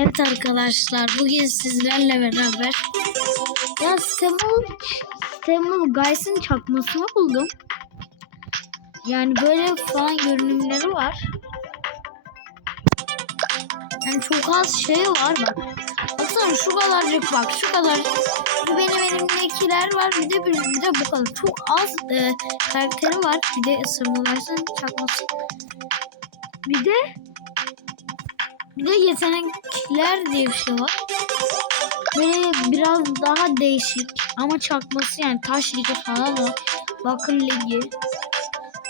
Evet arkadaşlar bugün sizlerle beraber ya Samuel, Samuel Guys'ın çakmasını buldum. Yani böyle falan görünümleri var. Yani çok az şey var bak. Baksana şu kadarcık bak şu kadar. Bu benim elimdekiler var bir de bir, de bu kadar. Çok az e, karakteri var. Bir de Samuel Guys'ın çakması. Bir de bir de yetenekler diye bir şey var. Böyle biraz daha değişik ama çakması yani taş ligi falan var. Bakır ligi.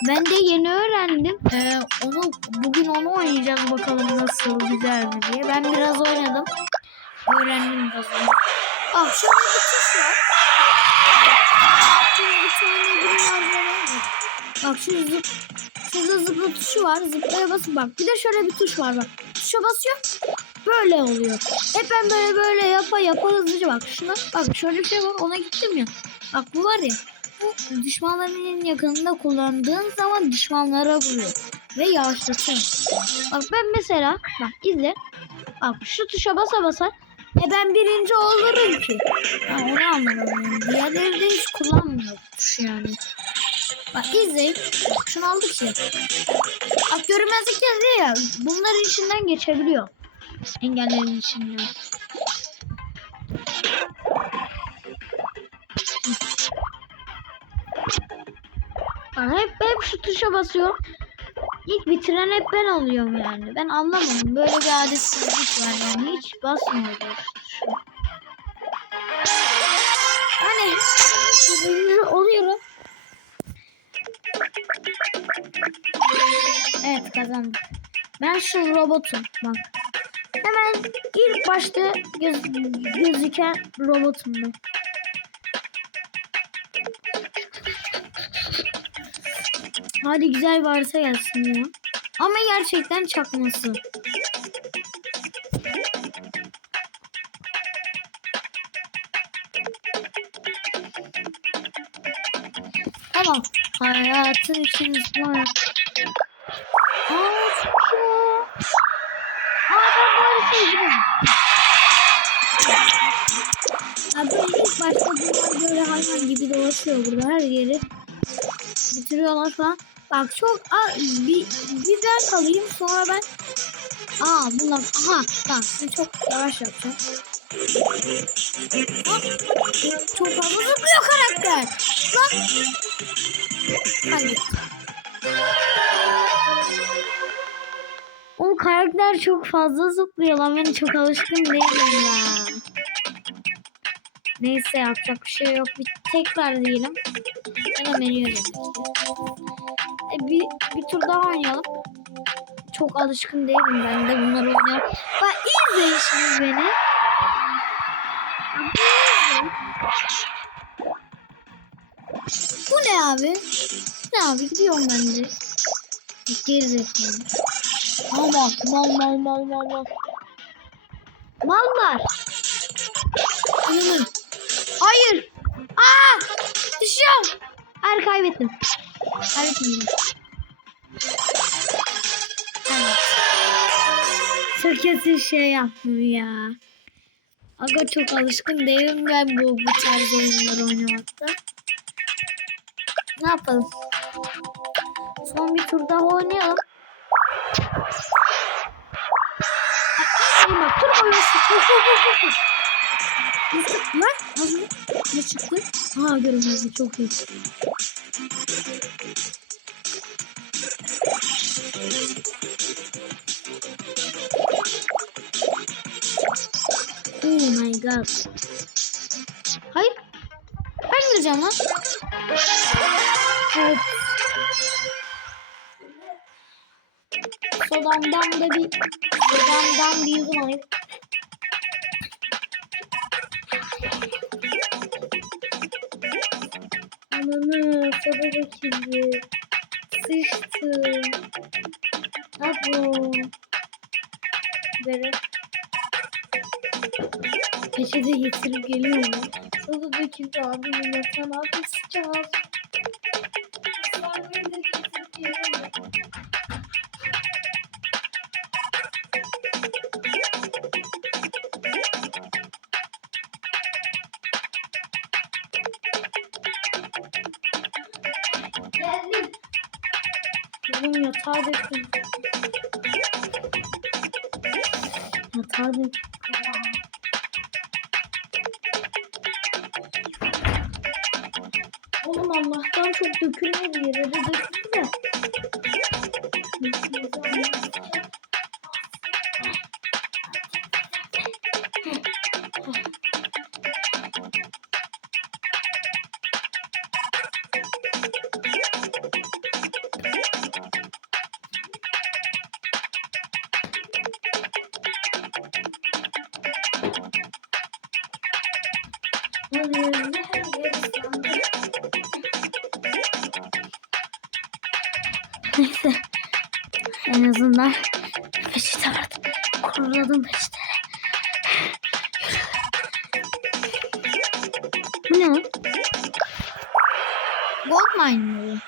Ben de yeni öğrendim. Ee, onu bugün onu oynayacağız bakalım nasıl güzel mi diye. Ben biraz oynadım. Öğrendim biraz. Ah şöyle bir tuş var. Bak şu zıp, şurada zıpla var. Zıplaya basın bak. Bir de şöyle bir tuş var bak. Tuşa basıyor. Böyle oluyor. Hep ben böyle böyle yapa yapa hızlıca bak. Şuna bak şöyle bir şey var. Ona gittim ya. Bak bu var ya. Bu düşmanların yakınında kullandığın zaman düşmanlara vuruyor. Ve yavaşlatıyor. Bak ben mesela bak izle. Bak şu tuşa basa basa e ben birinci olurum ki. Ha, onu anlamadım. Diğerleri de hiç kullanmıyor yani. Bak izleyin. Şunu aldık ya. Bak görünmezlik geldi ya. Bunların içinden geçebiliyor. Engellerin içinden. Bak hep, hep şu tuşa basıyor. İlk bitiren hep ben oluyorum yani. Ben anlamadım. Böyle bir adetsizlik var yani. Hiç basmıyor bu tuşa. Hani oluyorum. Evet kazandım. Ben şu robotum. Bak. Hemen ilk başta göz, gözüken robotum ben. Hadi güzel harita gelsin ya. Ama gerçekten çakması. Tamam. Hayatın için var. Böyle ilk başta bunlar böyle hayvan gibi dolaşıyor burada her yeri. Bitiriyorlar falan. Bak çok a, bir, bir ben kalayım sonra ben Aa bunlar aha tamam şimdi çok yavaş yapacağım. Çok fazla zıplıyor karakter. Lan. Hadi. O karakter çok fazla zıplıyor lan ben çok alışkın değilim ya. Neyse yapacak bir şey yok. Bir tekrar diyelim. Hemen veriyorum. E, bir, bir tur daha oynayalım. Çok alışkın değilim ben de bunları oynayalım. Bak izleyin şimdi beni. Bu ne abi? Ne abi gidiyorum ben de. Gerizekalı. Mal mal mal mal mal mal mal. Mallar. Ananı. Hayır. Aa! Düşüyorum. Hayır kaybettim. Kaybettim. Çok kötü şey yaptım ya. Aga çok alışkın değilim ben bu, bu tarz oyunları oynamakta. Ne yapalım? Son bir tur daha oynayalım. Bak, bak tur oynuyorsun. Ne çıktı lan? Az mı? Ne çıktı? Ha görünmezdi çok iyi. Oh my god. Hayır. Ben gireceğim lan. Evet. Sodamdan da bir sodamdan bir yudum alayım. Ananı soda döküldü. Sıçtı. Abo. Böyle. Peçete getirip geliyor mu? Soda döküldü abi milletten abi sıçacağız. Oğlum yatağa dökün. Yatağa dökün. Oğlum Allah'tan çok dökülmedi yere de döküldü de. Neyse. En azından peçete vardı. Kuruladım peçeteleri. Bu ne? Gold mine mi.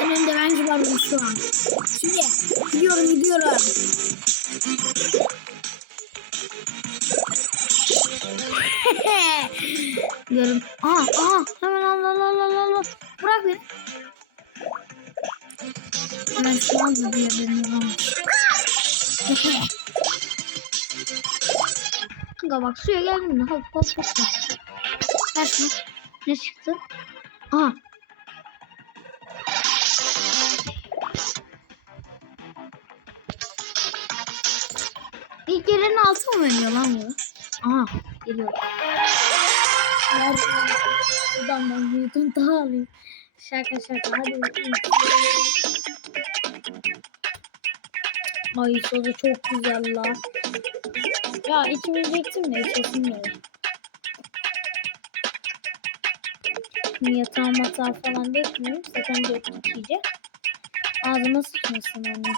Önümde bence var şu an. Şimdi gidiyorum gidiyorum. Diyorum. Aha aha hemen al al al al al. Bırak beni. Ben şu an diye beni vuramamış. Kanka bak suya geldin mi? Hop hop hop. Ver şunu. Ne çıktı? Aha. İlk gelenin altı mı veriyor lan bu? Aha geliyor. Nerede? Buradan ben büyüdüm daha alayım. Şaka şaka hadi. Ay soda çok güzel la. Ya içmeyecektim de içesim geldi. Şimdi yatağa matağa falan dökmeyeyim. Zaten döktük iyice. Ağzıma sıçmasın anne.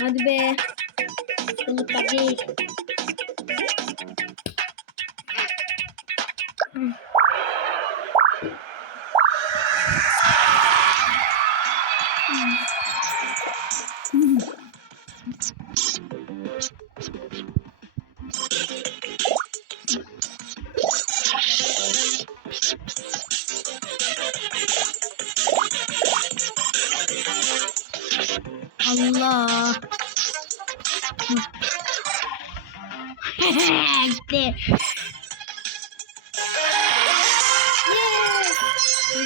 Hadi be. Hı. Allah. Gitti.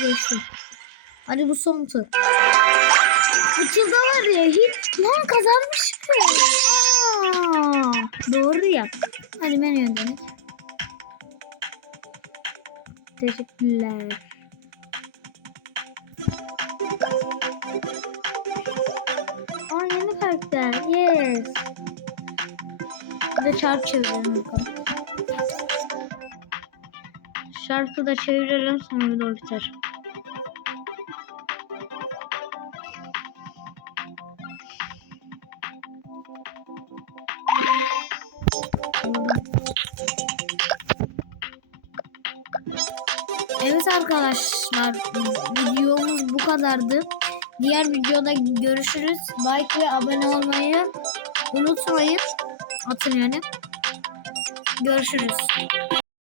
Neyse. Hadi bu son tur. Açıldı var ya hiç lan kazanmış mı? Doğru ya. Hadi ben yöndenim. Teşekkürler. Karakter. Yes. Bir de çarp çevirelim bakalım. Şarkı da çevirelim sonra video biter. Evet arkadaşlar videomuz bu kadardı. Diğer videoda görüşürüz. Like ve abone olmayı unutmayın. Atın yani. Görüşürüz.